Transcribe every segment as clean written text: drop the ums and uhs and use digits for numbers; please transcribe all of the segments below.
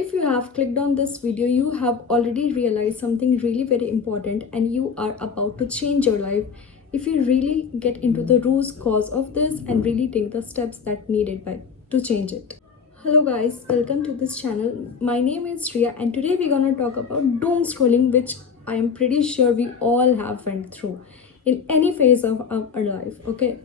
If you have clicked on this video, you have already realized something really very important and you are about to change your life if you really get into the root cause of this and really take the steps that needed to change it. Hello guys, welcome to this channel. My name is Riya and today we're gonna talk about doom scrolling, which I am pretty sure we all have went through in any phase of our life. Okay,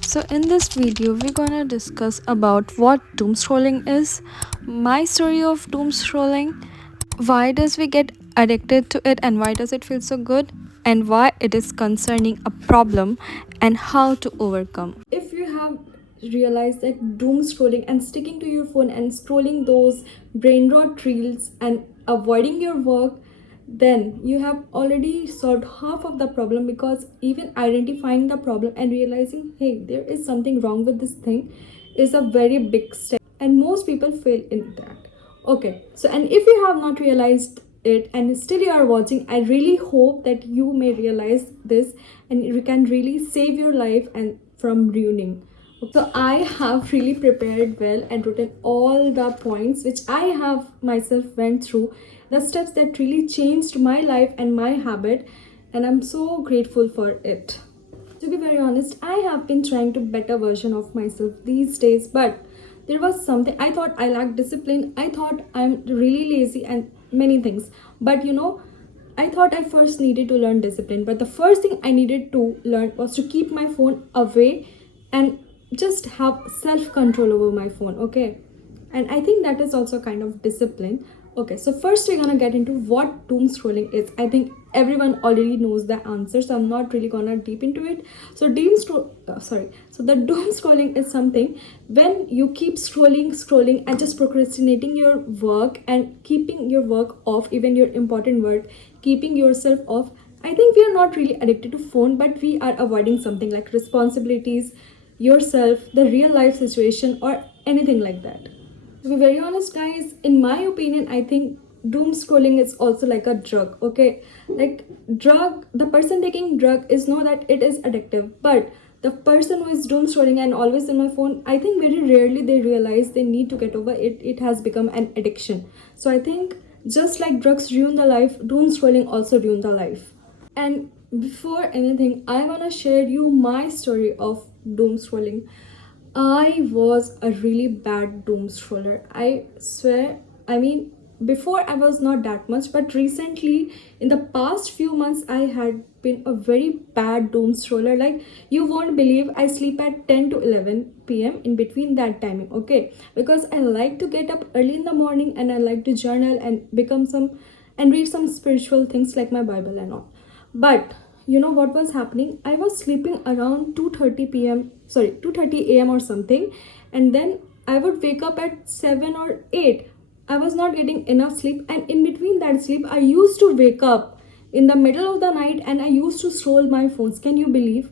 so in this video we're gonna discuss about what doom scrolling is, my story of doom scrolling, why does we get addicted to it and why does it feel so good, and why it is concerning a problem and how to overcome. If you have realized that doom scrolling and sticking to your phone and scrolling those brain rot reels and avoiding your work, then you have already solved half of the problem, because even identifying the problem and realizing, hey, there is something wrong with this thing is a very big step, and most people fail in that. Okay, so and if you have not realized it and still you are watching, I really hope that you may realize this and you can really save your life and from ruining. So I have really prepared well and written all the points which I have myself went through, the steps that really changed my life and my habit, and I'm so grateful for it. To be very honest, I have been trying to better version of myself these days, but there was something. I thought I lacked discipline. I thought I'm really lazy and many things. But I thought I first needed to learn discipline. But the first thing I needed to learn was to keep my phone away and just have self-control over my phone. Okay. And I think that is also kind of discipline. Okay, so first we're gonna get into what doom scrolling is. I think everyone already knows the answer, so I'm not really gonna deep into it. So the doom scrolling is something when you keep scrolling and just procrastinating your work and keeping your work off, even your important work, keeping yourself off. I think we are not really addicted to phone, but we are avoiding something like responsibilities, yourself, the real life situation, or anything like that. To be very honest, guys, in my opinion, I think doom scrolling is also like a drug. Okay, like drug, the person taking drug is know that it is addictive, but the person who is doom scrolling and always in my phone, I think very rarely they realize they need to get over it. It has become an addiction. So I think just like drugs ruin the life, doom scrolling also ruin the life. And before anything, I wanna share you my story of doom scrolling. I was a really bad doom scroller. I swear. I mean, before I was not that much, but recently, in the past few months, I had been a very bad doom scroller. Like, you won't believe I sleep at 10 to 11 p.m. in between that timing, okay? Because I like to get up early in the morning and I like to journal and become some and read some spiritual things like my Bible and all. But you know what was happening? I was sleeping around 2:30 p.m. Sorry, 2:30 a.m. or something, and then I would wake up at 7 or 8. I was not getting enough sleep, and in between that sleep, I used to wake up in the middle of the night and I used to scroll my phones. Can you believe?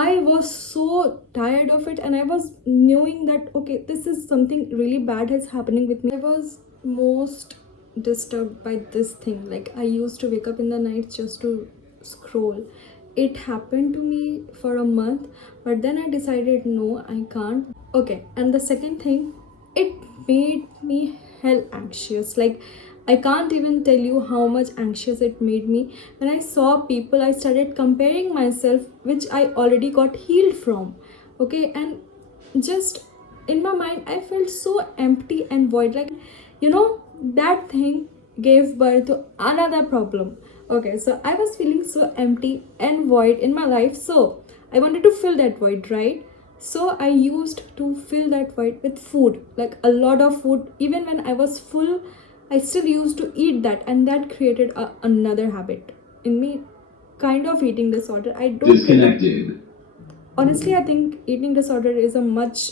I was so tired of it, and I was knowing that okay, this is something really bad is happening with me. I was most disturbed by this thing. Like, I used to wake up in the night just to scroll. It happened to me for a month, but then I decided no, I can't. Okay, and the second thing, it made me hell anxious. Like, I can't even tell you how much anxious it made me. When I saw people, I started comparing myself, which I already got healed from. Okay, and just in my mind, I felt so empty and void. Like, that thing gave birth to another problem. Okay, so I was feeling so empty and void in my life. So I wanted to fill that void, right? So I used to fill that void with food, like a lot of food. Even when I was full, I still used to eat that, and that created another habit in me, kind of eating disorder. I don't disconnected. Honestly, I think eating disorder is a much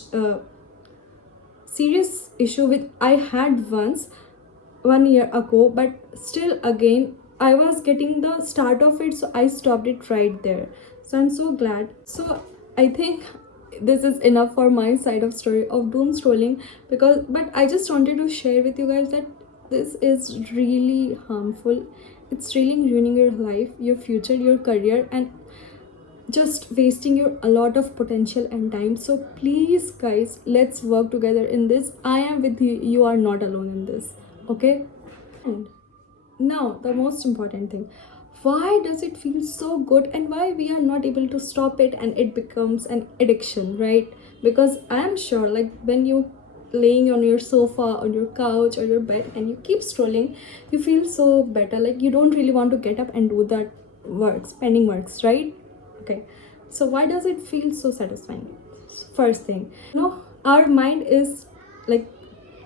serious issue which I had once 1 year ago, but still again I was getting the start of it, so I stopped it right there. So I'm so glad. So I think this is enough for my side of story of doom scrolling, because but I just wanted to share with you guys that this is really harmful. It's really ruining your life, your future, your career, and just wasting your a lot of potential and time. So please guys, let's work together in this. I am with you, you are not alone in this, okay? And now the most important thing, why does it feel so good and why we are not able to stop it and it becomes an addiction, right? Because I am sure, like, when you laying on your sofa, on your couch or your bed and you keep scrolling, you feel so better, like you don't really want to get up and do that works, pending works, right? Okay, so why does it feel so satisfying? First thing, our mind is like,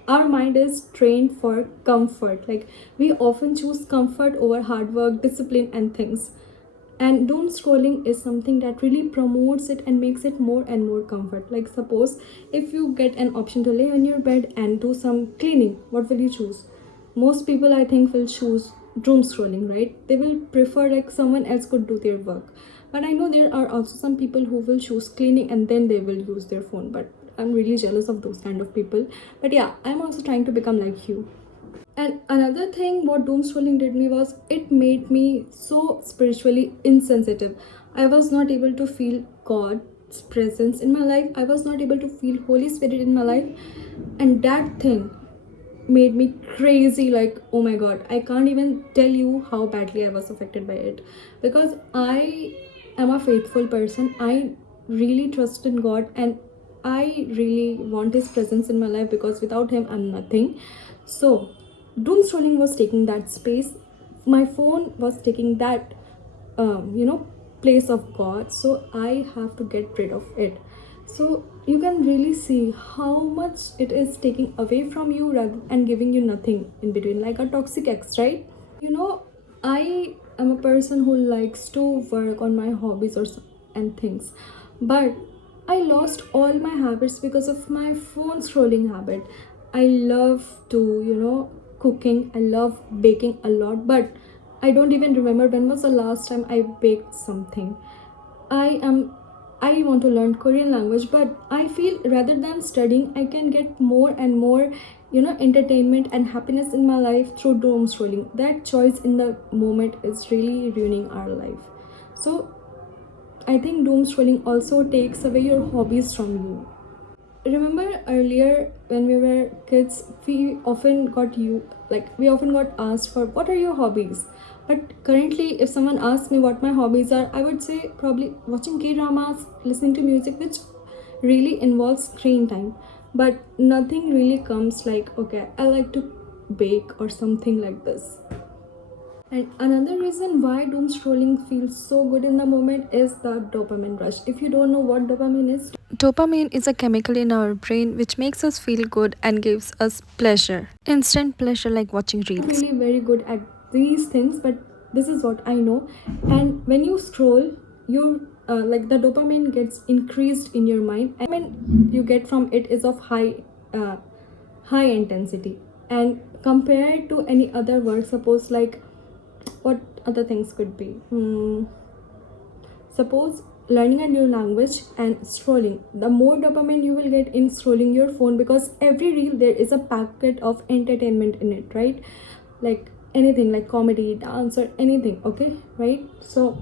our mind is trained for comfort. Like, we often choose comfort over hard work, discipline and things. And doom scrolling is something that really promotes it and makes it more and more comfort. Like, suppose if you get an option to lay on your bed and do some cleaning, what will you choose? Most people, I think, will choose doom scrolling, right? They will prefer like someone else could do their work. But I know there are also some people who will choose cleaning and then they will use their phone. But I'm really jealous of those kind of people. But yeah, I'm also trying to become like you. And another thing what doom scrolling did me was it made me so spiritually insensitive. I was not able to feel God's presence in my life. I was not able to feel Holy Spirit in my life. And that thing made me crazy. Like, oh my god, I can't even tell you how badly I was affected by it. Because I am a faithful person. I really trust in God and I really want his presence in my life, because without him I'm nothing. So doom scrolling was taking that space. My phone was taking that place of God. So I have to get rid of it. So you can really see how much it is taking away from you rather and giving you nothing in between, like a toxic ex, right? I am a person who likes to work on my hobbies and things, but I lost all my habits because of my phone scrolling habit. I love to, cooking. I love baking a lot, but I don't even remember when was the last time I baked something. I am I want to learn Korean language, but I feel rather than studying, I can get more and more, entertainment and happiness in my life through doom scrolling. That choice in the moment is really ruining our life. So I think doom scrolling also takes away your hobbies from you. Remember earlier when we were kids, we often got asked for what are your hobbies. But currently, if someone asks me what my hobbies are, I would say probably watching K-dramas, listening to music, which really involves screen time. But nothing really comes like, okay, I like to bake or something like this. And another reason why doom scrolling feels so good in the moment is the dopamine rush. If you don't know what dopamine is, dopamine is a chemical in our brain which makes us feel good and gives us pleasure. Instant pleasure, like watching reels. I'm really very good at these things, but this is what I know. And when you scroll, you like the dopamine gets increased in your mind, and when you get from it is of high intensity. And compared to any other work, suppose like what other things could be, suppose learning a new language and scrolling, the more dopamine you will get in scrolling your phone, because every reel there is a packet of entertainment in it, right? Like anything, like comedy, dance or anything, okay, right? So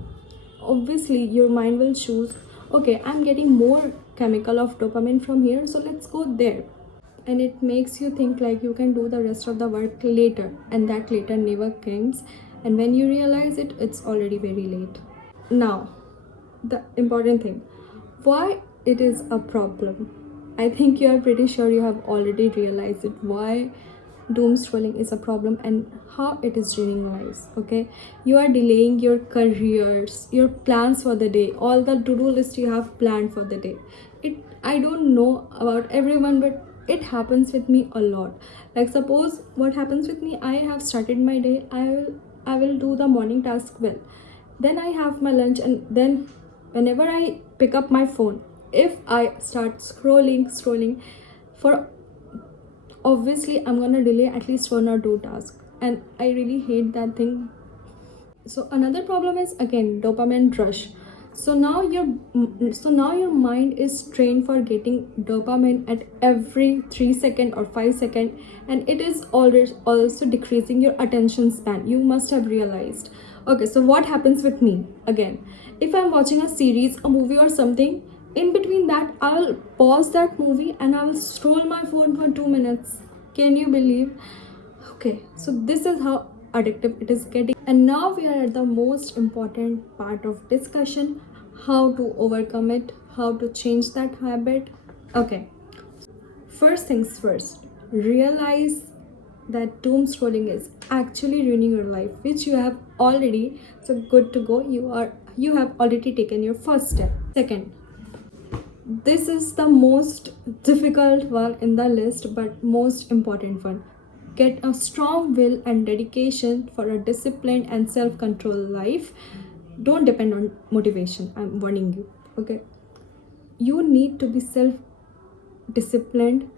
obviously your mind will choose, okay, I'm getting more chemical of dopamine from here, so let's go there. And it makes you think like you can do the rest of the work later, and that later never comes. And when you realize it, it's already very late. Now, the important thing, why it is a problem. I think you are pretty sure you have already realized it, why doom scrolling is a problem and how it is ruining lives. Okay, you are delaying your careers, your plans for the day, all the to-do list you have planned for the day. I don't know about everyone, but it happens with me a lot. Like, suppose what happens with me, I have started my day, I will do the morning task well, then I have my lunch, and then whenever I pick up my phone, if I start scrolling for, obviously I'm gonna delay at least one or two tasks, and I really hate that thing. So another problem is again dopamine rush. So now your mind is trained for getting dopamine at every 3 second or 5 second, and it is always also decreasing your attention span. You must have realized, Okay, so what happens with me? Again, if I'm watching a series, a movie, or something, in between that, I'll pause that movie and I will scroll my phone for 2 minutes. Can you believe? Okay, so this is how addictive it is getting. And now we are at the most important part of discussion, how to overcome it, how to change that habit. Okay, first things first, realize that doom scrolling is actually ruining your life, which you have already, so good to go. You have already taken your first step. Second, this is the most difficult one in the list, but most important one. Get a strong will and dedication for a disciplined and self-controlled life. Don't depend on motivation. I'm warning you. Okay. You need to be self-disciplined,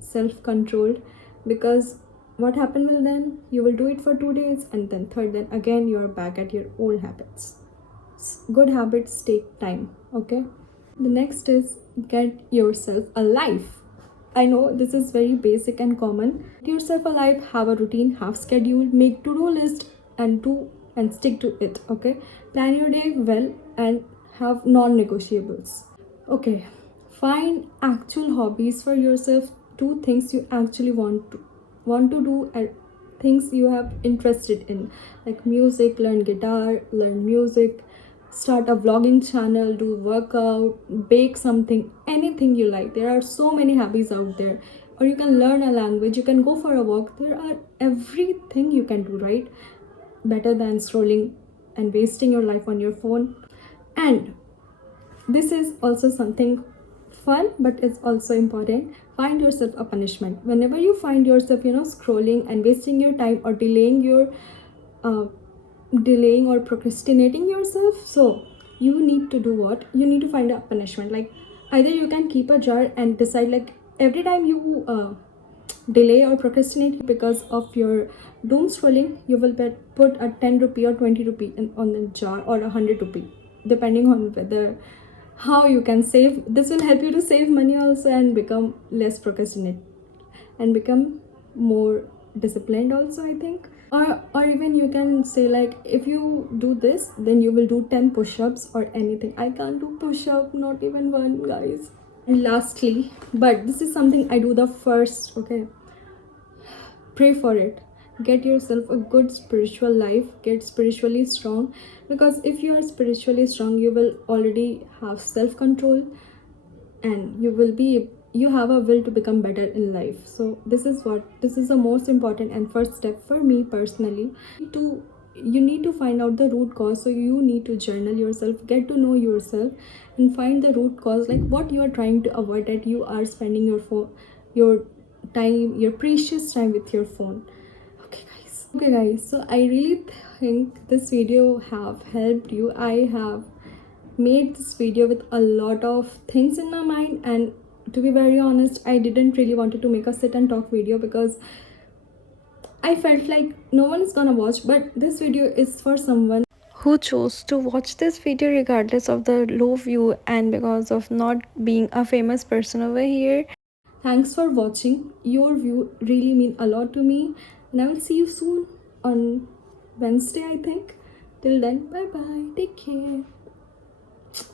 self-controlled, because what happened will then you will do it for 2 days and then third, then again you are back at your old habits. Good habits take time. Okay. The next is get yourself a life. I know this is very basic and common. Get yourself a life, have a routine, have schedule, make to-do list and do and stick to it. Okay. Plan your day well and have non-negotiables. Okay. Find actual hobbies for yourself. Do things you actually want to do and things you have interested in, like music, learn guitar, learn music, start a vlogging channel, do workout, bake something, anything you like. There are so many hobbies out there. Or you can learn a language, you can go for a walk. There are everything you can do, right? Better than scrolling and wasting your life on your phone. And this is also something fun, but it's also important. Find yourself a punishment whenever you find yourself scrolling and wasting your time or uh, delaying or procrastinating yourself. So you need to do what? You need to find a punishment. Like, either you can keep a jar and decide, like, every time you delay or procrastinate because of your doom scrolling, you will put a 10 rupee or 20 rupee on the jar, or 100 rupee, depending on whether how you can save. This will help you to save money also and become less procrastinate and become more disciplined also, I think. Or even you can say, like, if you do this, then you will do 10 push-ups or anything. I can't do push-up, not even one, guys. And lastly, but this is something I do the first, okay, pray for it. Get yourself a good spiritual life, get spiritually strong, because if you are spiritually strong, you will already have self-control and you have a will to become better in life. So this is the most important and first step for me personally. You need to find out the root cause. So you need to journal yourself, get to know yourself, and find the root cause, like what you are trying to avoid, that you are spending your time, your precious time with your phone. Okay guys, so I really think this video have helped you. I have made this video with a lot of things in my mind, and to be very honest, I didn't really wanted to make a sit and talk video because I felt like no one is gonna watch, but this video is for someone who chose to watch this video regardless of the low view and because of not being a famous person over here. Thanks for watching. Your view really mean a lot to me, and I will see you soon on Wednesday, I think. Till then, bye bye, take care.